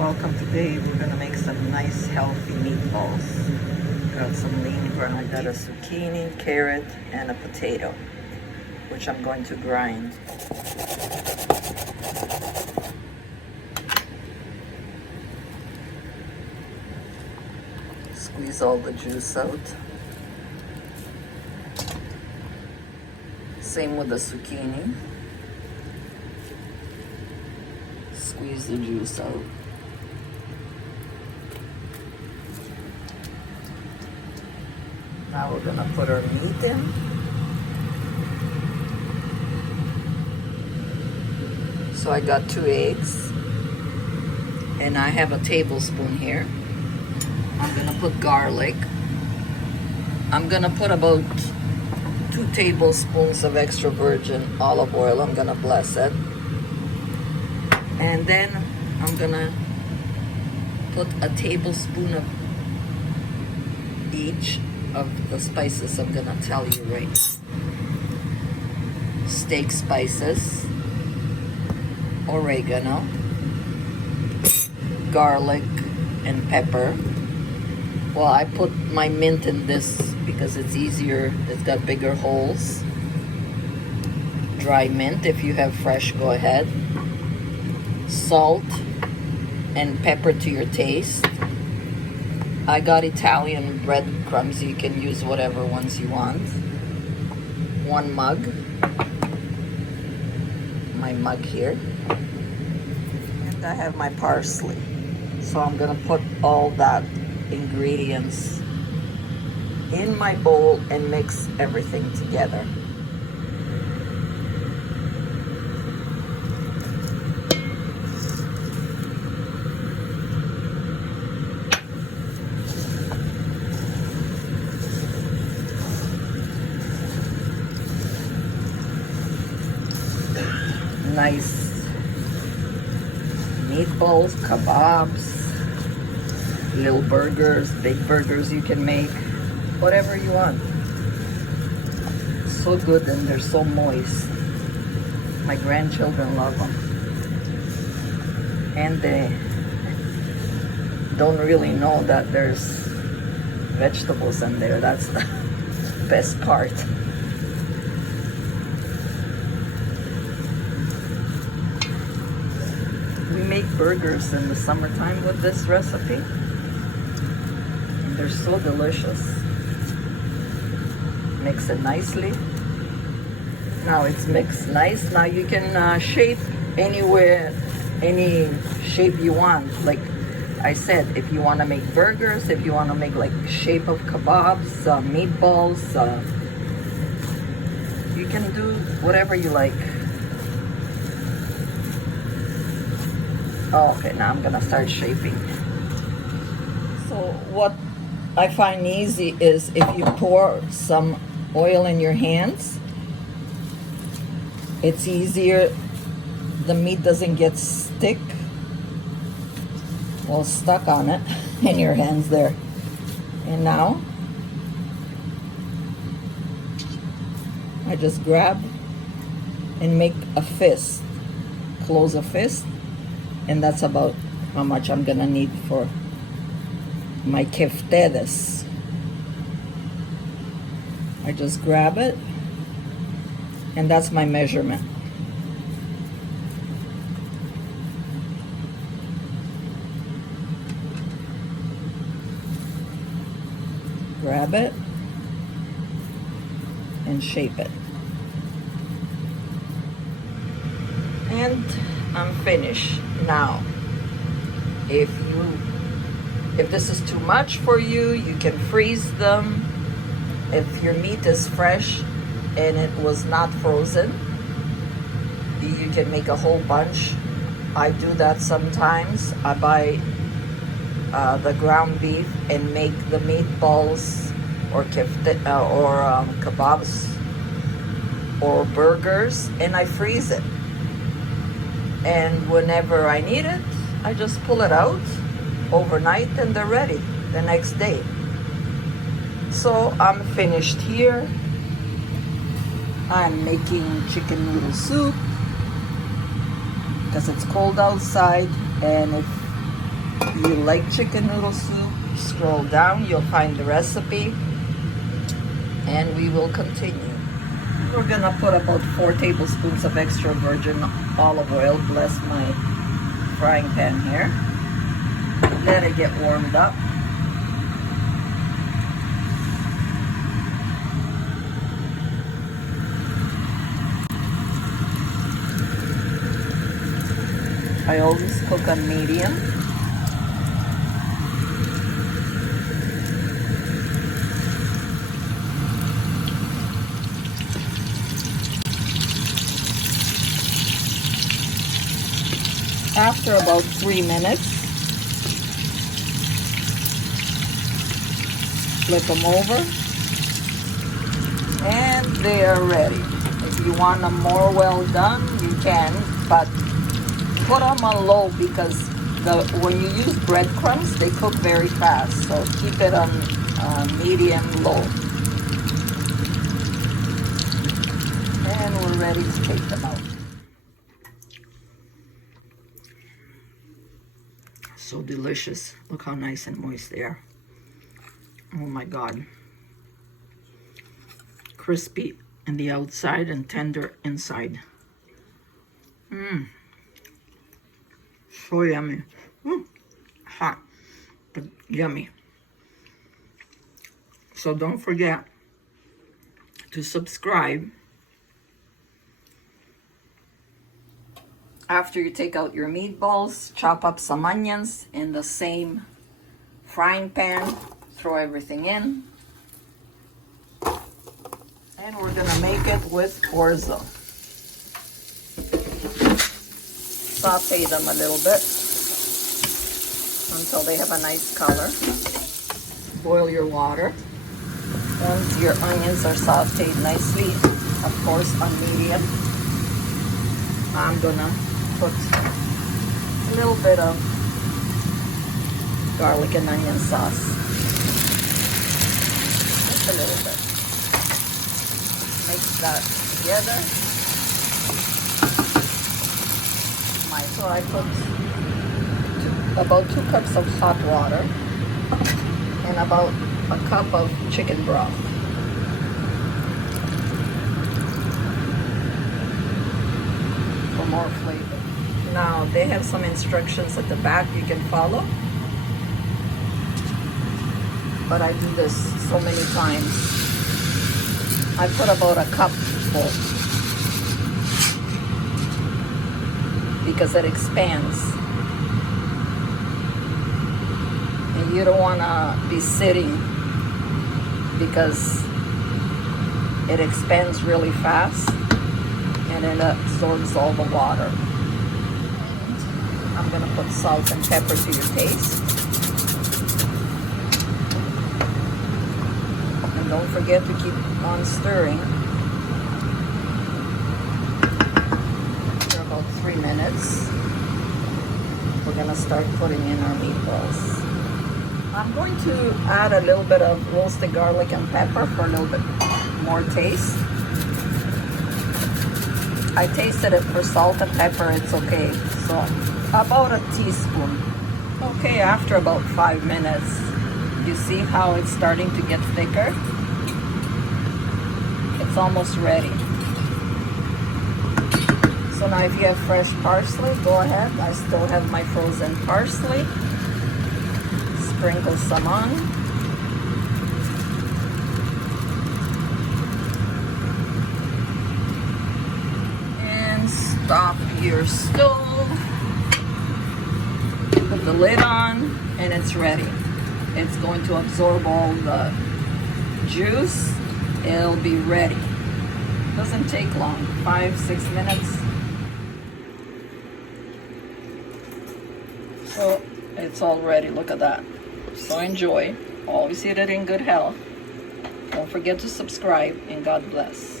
welcome. Today we're gonna make some nice healthy meatballs. Got some lean ground. I got a zucchini, carrot, and a potato, which I'm going to grind. Squeeze all the juice out. Same with the zucchini. Squeeze the juice out. Now we're gonna put our meat in. So I got 2 eggs, and I have a tablespoon here. I'm gonna put garlic. I'm gonna put about 2 tablespoons of extra virgin olive oil. I'm gonna bless it. And then I'm gonna put a tablespoon of each of the spices I'm gonna tell you right now. Steak spices, oregano, garlic, and pepper. Well, I put my mint in this because it's easier. It's got bigger holes. Dry mint, if you have fresh, go ahead. Salt and pepper to your taste. I got Italian breadcrumbs. You can use whatever ones you want. 1 mug. My mug here. And I have my parsley. So I'm gonna put all that ingredients in my bowl and mix everything together. Nice meatballs, kebabs, little burgers, big burgers you can make, whatever you want. So good, and they're so moist. My grandchildren love them. And they don't really know that there's vegetables in there. That's the best part. We make burgers in the summertime with this recipe, and they're so delicious. Mix it nicely. Now it's mixed nice. Now you can shape anywhere, any shape you want. Like I said, if you want to make burgers, if you want to make like shape of kebabs, meatballs, you can do whatever you like. Oh, okay, now I'm gonna start shaping. So what I find easy is if you pour some oil in your hands, it's easier. The meat doesn't get stuck on it in your hands there. And now I just grab and make a fist, close a fist. And that's about how much I'm gonna need for my keftedes. I just grab it, and that's my measurement. Grab it and shape it. And I'm finished. Now, if this is too much for you, you can freeze them. If your meat is fresh and it was not frozen, you can make a whole bunch. I do that sometimes. I buy the ground beef and make the meatballs or kebabs or burgers, and I freeze it. And whenever I need it, I just pull it out overnight and they're ready the next day. So I'm finished here. I'm making chicken noodle soup because it's cold outside, and if you like chicken noodle soup, scroll down, you'll find the recipe, and we will continue. We're gonna put about 4 tablespoons of extra virgin olive oil. Bless my frying pan here. Let it get warmed up. I always cook on medium. After about 3 minutes, flip them over, and they are ready. If you want them more well done, you can, but put them on low because when you use breadcrumbs, they cook very fast. So keep it on medium low. And we're ready to take them out. So delicious. Look how nice and moist they are. Oh my God. Crispy in the outside and tender inside. So yummy. Hot, but yummy. So don't forget to subscribe. After you take out your meatballs, chop up some onions in the same frying pan. Throw everything in. And we're gonna make it with orzo. Saute them a little bit until they have a nice color. Boil your water. Once your onions are sauteed nicely, of course on medium, I'm gonna put a little bit of garlic and onion sauce. Just a little bit. Mix that together. So I put about 2 cups of hot water and about a cup of chicken broth. For more flavor. Now they have some instructions at the back you can follow, but I do this so many times. I put about a cup full because it expands. And you don't want to be sitting because it expands really fast and it absorbs all the water. I'm going to put salt and pepper to your taste. And don't forget to keep on stirring. 3 minutes. We're gonna start putting in our meatballs. I'm going to add a little bit of roasted garlic and pepper for a little bit more taste. I tasted it for salt and pepper, it's okay. So about a teaspoon. Okay, after about 5 minutes, you see how it's starting to get thicker? It's almost ready. So now if you have fresh parsley, go ahead. I still have my frozen parsley. Sprinkle some on. And stop your stove. Put the lid on and it's ready. It's going to absorb all the juice. It'll be ready. Doesn't take long, 5-6 minutes. So it's all ready, look at that. So enjoy, always eat it in good health. Don't forget to subscribe and God bless.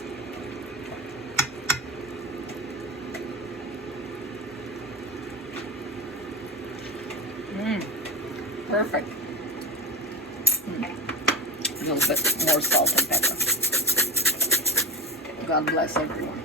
Perfect. A little bit more salt and pepper. God bless everyone.